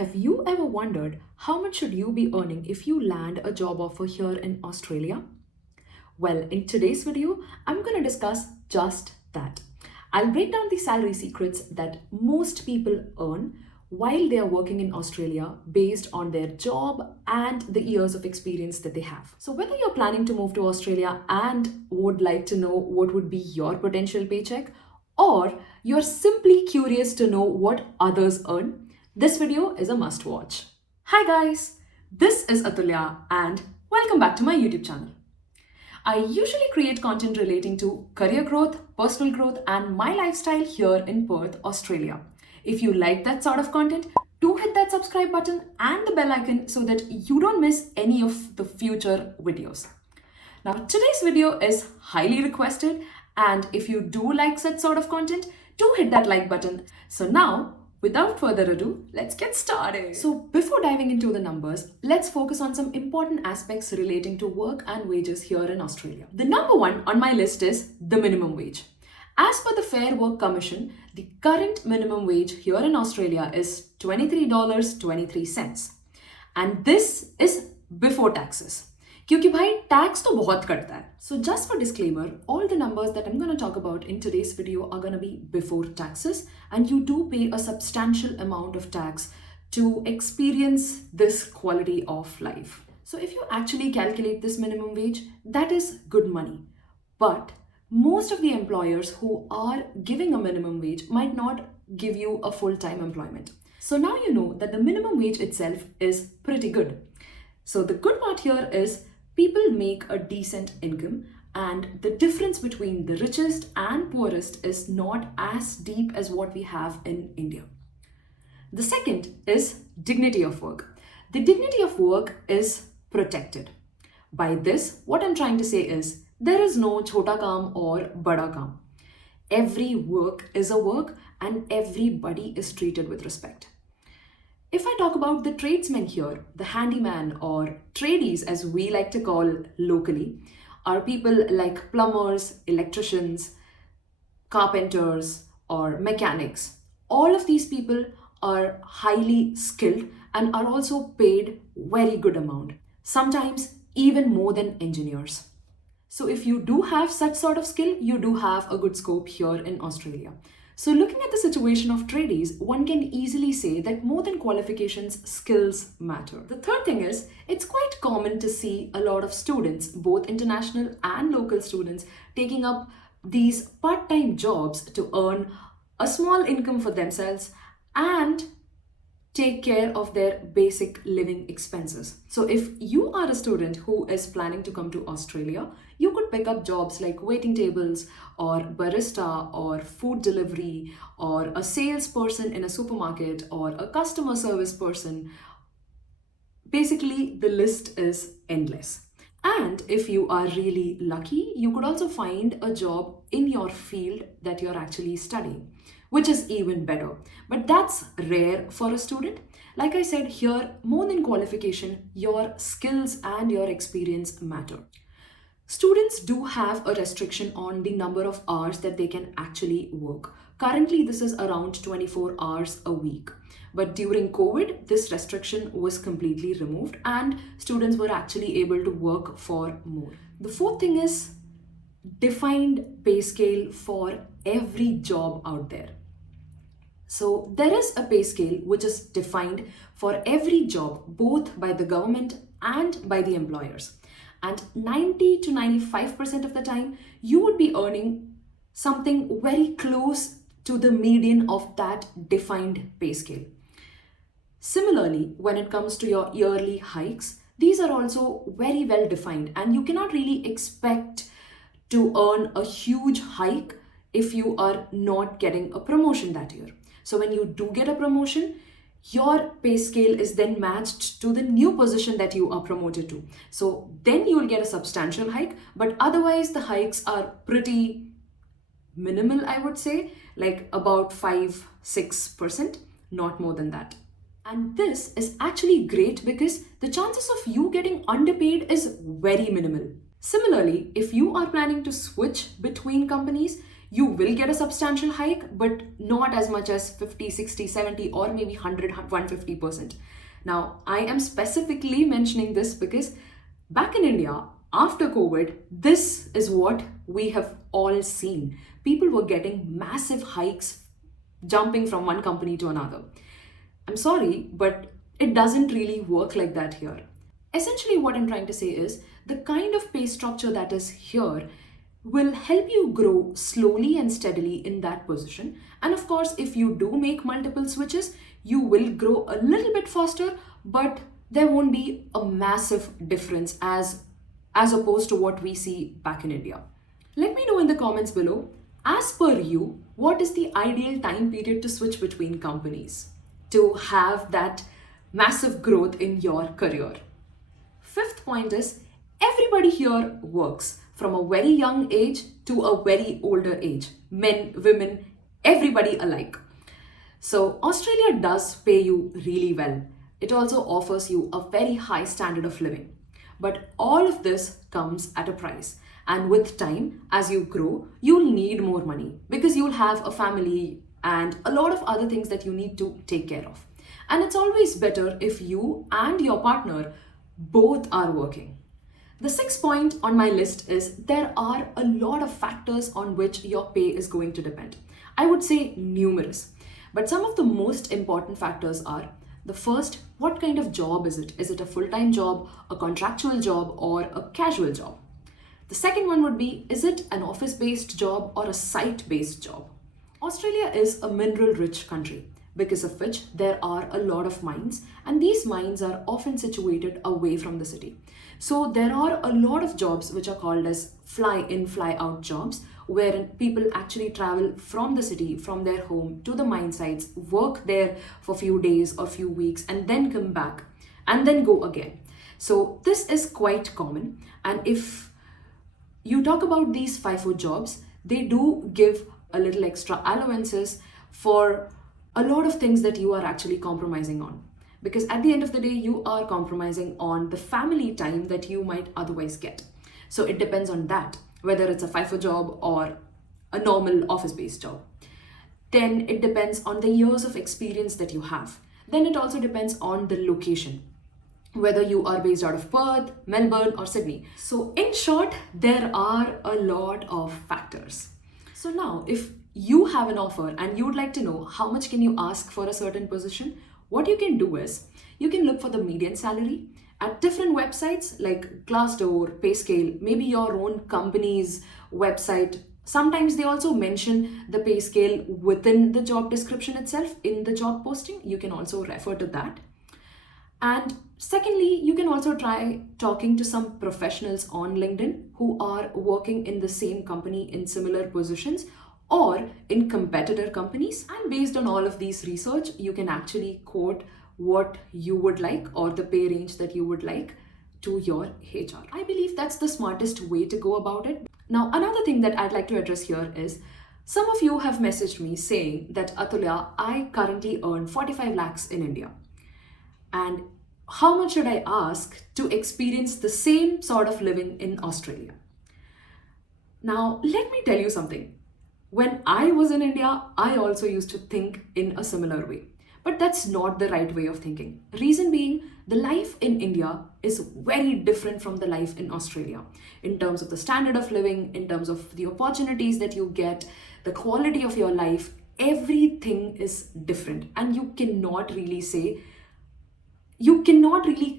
Have you ever wondered how much should you be earning if you land a job offer here in Australia? Well, in today's video, I'm going to discuss just that. I'll break down the salary secrets that most people earn while they are working in Australia based on their job and the years of experience that they have. So, whether you're planning to move to Australia and would like to know what would be your potential paycheck, or you're simply curious to know what others earn, this video is a must watch. Hi guys, this is Atulya and welcome back to my YouTube channel. I usually create content relating to career growth, personal growth, and my lifestyle here in Perth, Australia. If you like that sort of content, do hit that subscribe button and the bell icon so that you don't miss any of the future videos. Now, today's video is highly requested, and if you do like such sort of content, do hit that like button. So now, without further ado, let's get started. So before diving into the numbers, let's focus on some important aspects relating to work and wages here in Australia. The number one on my list is the minimum wage. As per the Fair Work Commission, the current minimum wage here in Australia is $23.23. And this is before taxes. क्योंकि भाई tax तो बहुत कटता है. So just for disclaimer, all the numbers that I'm going to talk about in today's video are going to be before taxes, and you do pay a substantial amount of tax to experience this quality of life. So if you actually calculate this minimum wage, that is good money. But most of the employers who are giving a minimum wage might not give you a full-time employment. So now you know that the minimum wage itself is pretty good. So the good part here is people make a decent income, and the difference between the richest and poorest is not as deep as what we have in India. The second is dignity of work. The dignity of work is protected. By this, what I'm trying to say is there is no chota kaam or bada kaam. Every work is a work and everybody is treated with respect. If I talk about the tradesmen here, the handyman or tradies as we like to call locally, are people like plumbers, electricians, carpenters, or mechanics. All of these people are highly skilled and are also paid very good amount, sometimes even more than engineers. So if you do have such sort of skill, you do have a good scope here in Australia. So looking at the situation of tradies, one can easily say that more than qualifications, skills matter. The third thing is, it's quite common to see a lot of students, both international and local students, taking up these part-time jobs to earn a small income for themselves and take care of their basic living expenses. So if you are a student who is planning to come to Australia, you could pick up jobs like waiting tables or barista or food delivery or a salesperson in a supermarket or a customer service person. Basically, the list is endless. And if you are really lucky, you could also find a job in your field that you're actually studying, which is even better. But that's rare for a student. Like I said here, more than qualification, your skills and your experience matter. Students do have a restriction on the number of hours that they can actually work. Currently, this is around 24 hours a week. But during COVID, this restriction was completely removed and students were actually able to work for more. The fourth thing is defined pay scale for every job out there. So there is a pay scale which is defined for every job, both by the government and by the employers. And 90 to 95% of the time, you would be earning something very close to the median of that defined pay scale. Similarly, when it comes to your yearly hikes, these are also very well defined, and you cannot really expect to earn a huge hike if you are not getting a promotion that year. So when you do get a promotion, your pay scale is then matched to the new position that you are promoted to. So then you will get a substantial hike, but otherwise the hikes are pretty minimal, I would say, like about 5-6%, not more than that. And this is actually great because the chances of you getting underpaid is very minimal. Similarly, if you are planning to switch between companies, You will get a substantial hike, but not as much as 50, 60, 70, or maybe 100, 150%. Now, I am specifically mentioning this because back in India, after COVID, this is what we have all seen. People were getting massive hikes, jumping from one company to another. I'm sorry, but it doesn't really work like that here. Essentially, what I'm trying to say is the kind of pay structure that is here will help you grow slowly and steadily in that position. And of course, if you do make multiple switches, you will grow a little bit faster, but there won't be a massive difference as opposed to what we see back in India. Let me know in the comments below, as per you, what is the ideal time period to switch between companies to have that massive growth in your career? Fifth point is everybody here works from a very young age to a very older age. Men, women, everybody alike. So Australia does pay you really well. It also offers you a very high standard of living. But all of this comes at a price. And with time, as you grow, you'll need more money because you'll have a family and a lot of other things that you need to take care of. And it's always better if you and your partner both are working. The sixth point on my list is there are a lot of factors on which your pay is going to depend. I would say numerous, but some of the most important factors are the first, what kind of job is it? Is it a full-time job, a contractual job, or a casual job? The second one would be, is it an office-based job or a site-based job? Australia is a mineral-rich country, because of which there are a lot of mines, and these mines are often situated away from the city. So there are a lot of jobs which are called as fly-in, fly-out jobs, where people actually travel from the city, from their home to the mine sites, work there for a few days or few weeks, and then come back and then go again. So this is quite common. And if you talk about these FIFO jobs, they do give a little extra allowances for a lot of things that you are actually compromising on. Because at the end of the day, you are compromising on the family time that you might otherwise get. So it depends on that, whether it's a FIFO job or a normal office-based job. Then it depends on the years of experience that you have. Then it also depends on the location, whether you are based out of Perth, Melbourne, or Sydney. So in short, there are a lot of factors. So now, if you have an offer and you would like to know how much can you ask for a certain position, what you can do is you can look for the median salary at different websites like Glassdoor, Payscale, maybe your own company's website. Sometimes they also mention the pay scale within the job description itself in the job posting. You can also refer to that. And secondly, you can also try talking to some professionals on LinkedIn who are working in the same company in similar positions or in competitor companies. And based on all of these research, you can actually quote what you would like or the pay range that you would like to your HR. I believe that's the smartest way to go about it. Now, another thing that I'd like to address here is some of you have messaged me saying that Atulya, I currently earn 45 lakhs in India. And how much should I ask to experience the same sort of living in Australia? Now, let me tell you something. When I was in India, I also used to think in a similar way. But that's not the right way of thinking. Reason being, the life in India is very different from the life in Australia in terms of the standard of living, in terms of the opportunities that you get, the quality of your life. Everything is different, and you cannot really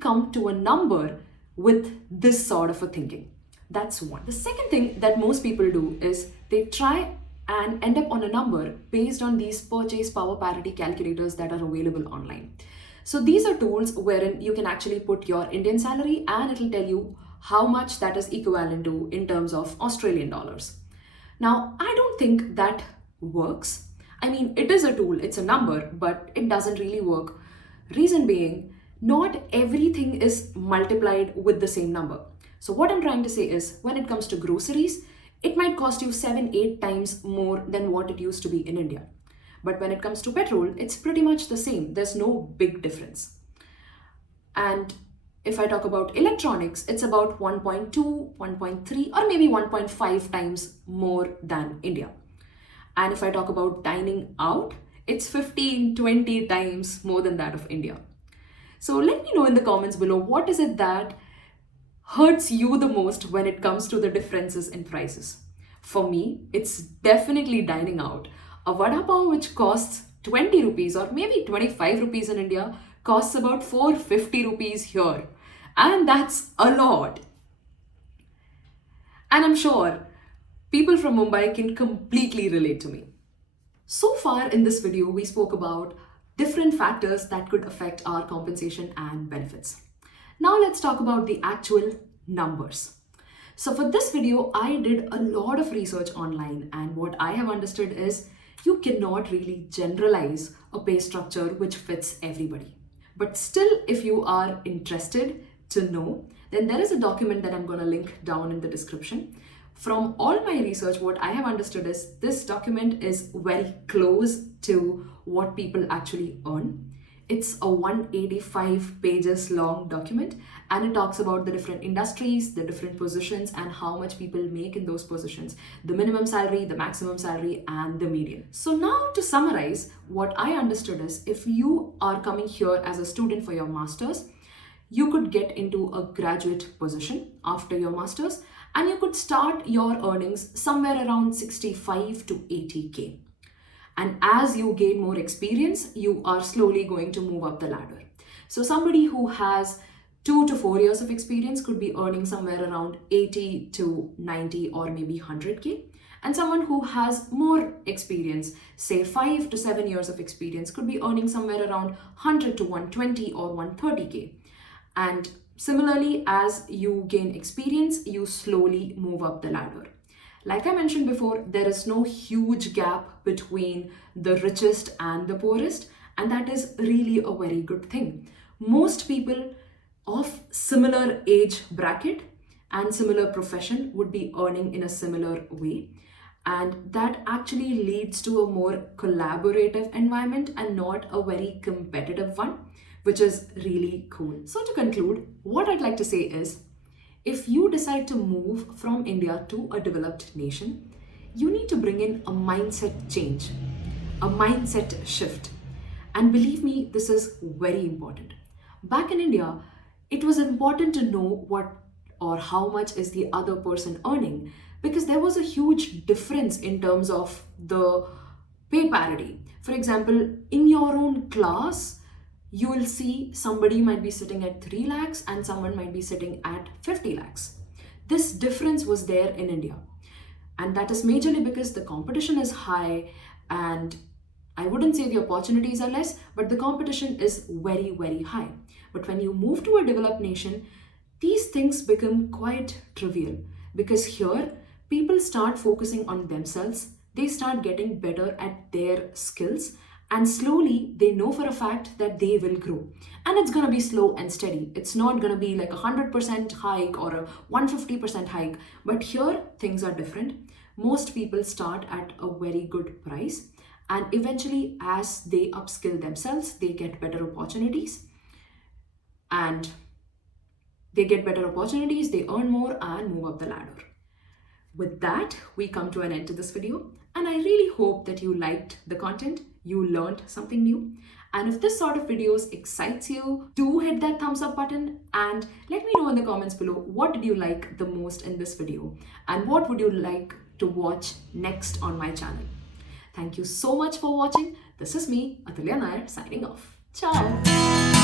come to a number with this sort of a thinking. That's one. The second thing that most people do is they try and end up on a number based on these purchase power parity calculators that are available online. So these are tools wherein you can actually put your Indian salary and it'll tell you how much that is equivalent to in terms of Australian dollars. Now, I don't think that works. I mean, it is a tool, it's a number, but it doesn't really work. Reason being, not everything is multiplied with the same number. So what I'm trying to say is, when it comes to groceries, it might cost you 7-8 times more than what it used to be in India. But when it comes to petrol, it's pretty much the same. There's no big difference. And if I talk about electronics, it's about 1.2, 1.3, or maybe 1.5 times more than India. And if I talk about dining out, it's 15, 20 times more than that of India. So let me know in the comments below, what is it that hurts you the most when it comes to the differences in prices? For me, it's definitely dining out. A vada pav which costs 20 rupees or maybe 25 rupees in India costs about 450 rupees here. And that's a lot. And I'm sure people from Mumbai can completely relate to me. So far in this video, we spoke about different factors that could affect our compensation and benefits. Now let's talk about the actual numbers. So for this video, I did a lot of research online, and what I have understood is you cannot really generalize a pay structure which fits everybody. But still, if you are interested to know, then there is a document that I'm going to link down in the description. From all my research, what I have understood is this document is very close to what people actually earn. It's a 185 pages long document, and it talks about the different industries, the different positions, and how much people make in those positions, the minimum salary, the maximum salary, and the median. So now to summarize, what I understood is if you are coming here as a student for your master's, you could get into a graduate position after your master's, and you could start your earnings somewhere around 65 to 80K. And as you gain more experience, you are slowly going to move up the ladder. So somebody who has 2 to 4 years of experience could be earning somewhere around 80 to 90 or maybe 100K. And someone who has more experience, say 5 to 7 years of experience, could be earning somewhere around 100 to 120 or 130K. And similarly, as you gain experience, you slowly move up the ladder. Like I mentioned before, there is no huge gap between the richest and the poorest, and that is really a very good thing. Most people of similar age bracket and similar profession would be earning in a similar way, and that actually leads to a more collaborative environment and not a very competitive one, which is really cool. So to conclude, what I'd like to say is, if you decide to move from India to a developed nation, you need to bring in a mindset change, a mindset shift. And believe me, this is very important. Back in India, it was important to know what or how much is the other person earning, because there was a huge difference in terms of the pay parity. For example, in your own class, you will see somebody might be sitting at 3 lakhs and someone might be sitting at 50 lakhs. This difference was there in India. And that is majorly because the competition is high, and I wouldn't say the opportunities are less, but the competition is very, very high. But when you move to a developed nation, these things become quite trivial, because here people start focusing on themselves, they start getting better at their skills, and slowly they know for a fact that they will grow. And it's going to be slow and steady. It's not going to be like a 100% hike or a 150% hike. But here things are different. Most people start at a very good price. And eventually, as they upskill themselves, they get better opportunities. And they get better opportunities, they earn more and move up the ladder. With that, we come to an end to this video. And I really hope that you liked the content, you learned something new. And if this sort of videos excites you, do hit that thumbs up button and let me know in the comments below, what did you like the most in this video and what would you like to watch next on my channel. Thank you so much for watching. This is me, Atulya Nair, signing off. Ciao.